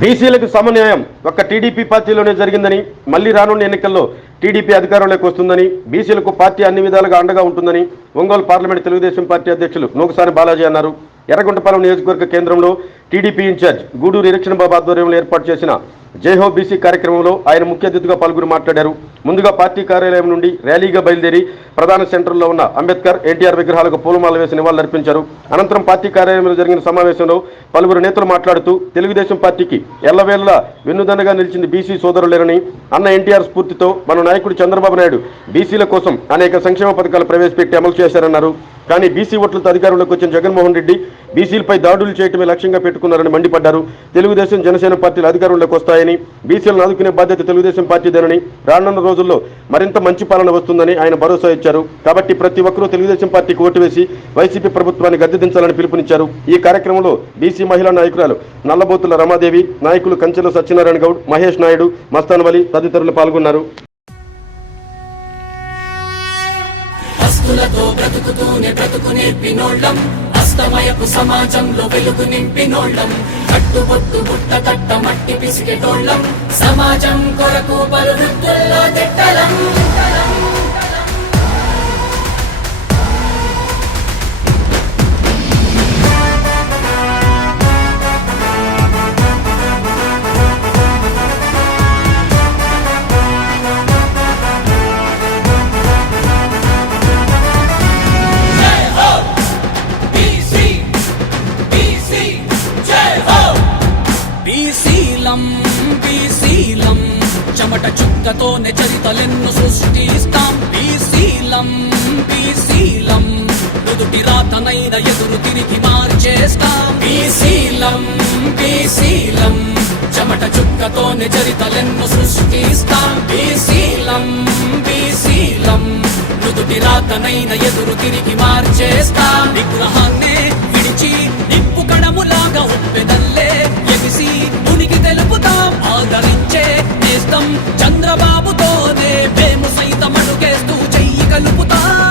బీసీలకు సమన్వయం ఒక్క టీడీపీ పార్టీలోనే జరిగిందని మళ్ళీ రానున్న ఎన్నికల్లో టీడీపీ అధికారంలోకి వస్తుందని బీసీలకు పార్టీ అన్ని విధాలుగా అండగా ఉంటుందని ఒంగోలు పార్లమెంట్ తెలుగుదేశం పార్టీ అధ్యక్షులు నూకసాని బాలాజీ అన్నారు. ఎర్రగుంటపాలెం నియోజకవర్గ కేంద్రంలో టీడీపీ ఇన్ఛార్జ్ గూడూరు ఎరక్షన్ బాబు ఆధ్వర్యంలో ఏర్పాటు చేసిన జైహో బీసీ కార్యక్రమంలో ఆయన ముఖ్య అతిథిగా పాల్గొని మాట్లాడారు. ముందుగా పార్టీ కార్యాలయం నుండి ర్యాలీగా బయలుదేరి ప్రధాన సెంటర్లో ఉన్న అంబేద్కర్ ఎన్టీఆర్ విగ్రహాలకు పూలమాల వేసి నివాళులర్పించారు అనంతరం పార్టీ కార్యాలయంలో జరిగిన సమావేశంలో పలువురు నేతలు మాట్లాడుతూ తెలుగుదేశం పార్టీకి ఎల్లవేళ్ళ వెన్నుదన్నగా నిలిచింది బీసీ సోదరులేనని అన్న ఎన్టీఆర్ స్ఫూర్తితో మన నాయకుడు చంద్రబాబు నాయుడు బీసీల కోసం అనేక సంక్షేమ పథకాలు ప్రవేశపెట్టి అమలు చేశారన్నారు. కానీ బీసీ ఓట్లతో అధికారంలోకి వచ్చిన జగన్మోహన్ రెడ్డి బీసీలపై దాడులు చేయటమే లక్ష్యంగా పెట్టుకున్నారని మండిపడ్డారు. తెలుగుదేశం జనసేన పార్టీలు అధికారంలోకి వస్తాయని బీసీలను ఆదుకునే బాధ్యత తెలుగుదేశం పార్టీదేనని రానున్న రోజుల్లో మరింత మంచి పాలన వస్తుందని ఆయన భరోసా ఇచ్చారు. కాబట్టి ప్రతి ఒక్కరూ తెలుగుదేశం పార్టీకి ఓటు వేసి వైసీపీ ప్రభుత్వాన్ని గద్దెదించాలని పిలుపునిచ్చారు. ఈ కార్యక్రమంలో బీసీ మహిళా నాయకురాలు నల్లబోతుల రమాదేవి నాయకులు కంచెల సత్యనారాయణ గౌడ్ మహేష్ నాయుడు మస్తాన్ వలి తదితరులు పాల్గొన్నారు. హస్తులతో బ్రతుకుతూనే బ్రతుకు నేర్పినోళ్ళం. అస్తమయపు సమాజంలో వెలుగు నింపినోళ్ళం. కట్టుబొట్టు బుట్ట కట్ట మట్టి పిసికెటోళ్ళం. సమాజం కొరకు పలు వృత్తుల్లో తిట్టలం. బీసీలం బీసీలం చెమట చుక్కతోనే చరితలెన్ను సృష్టిస్తాం. బీసీలం బీసీలం నుదుటి రాతనైన ఎదురు తిరిగి మార్చేస్తాం. బీసీలం బీసీలం చెమట చుక్కతోనే చరితలెన్ను సృష్టిస్తాం. బీసీలం బీసీలం నుదుటి రాతనైన ఎదురు తిరిగి మార్చేస్తాం. విగ్రహాన్నే విడిచి నిప్పు కడములాగా ఉప్పెదల్ చేస్తాం చంద్రబాబుతోనే మేము సైతం అడుగేస్తూ చెయ్యి కలుపుతాం.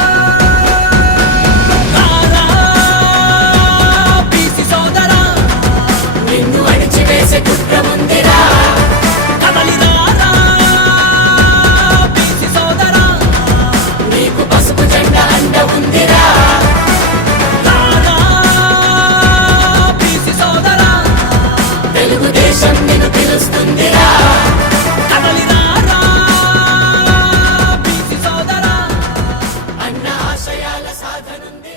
ఆశయాల సాధనుంది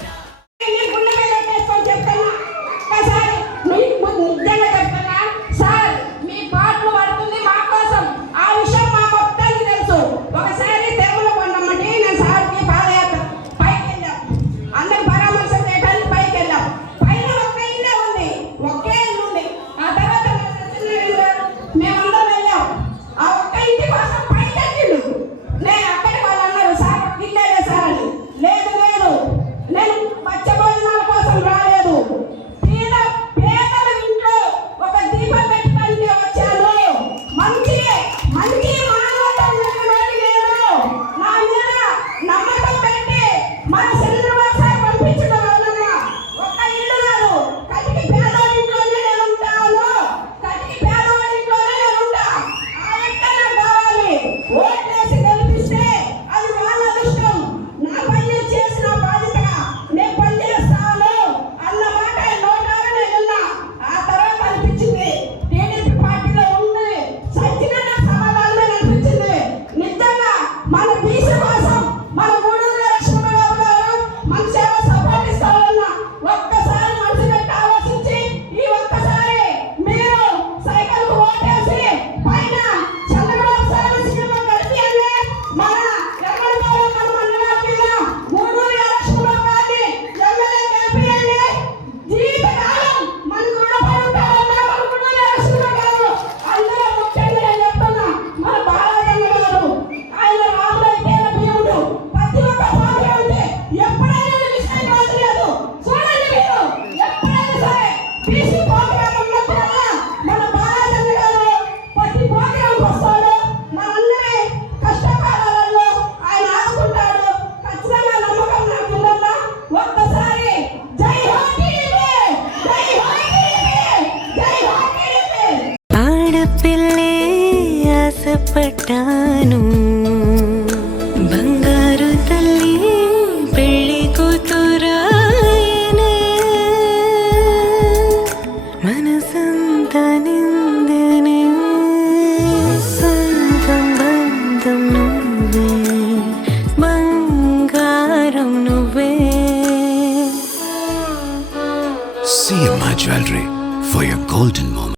పట్టాను. బంగారు తల్లి పెళ్ళి కూతురాయనే. మనసంత నిందనే. సొంతం బంధం నువ్వే. బంగారం నువ్వే. CMI Jewelry for your golden moment.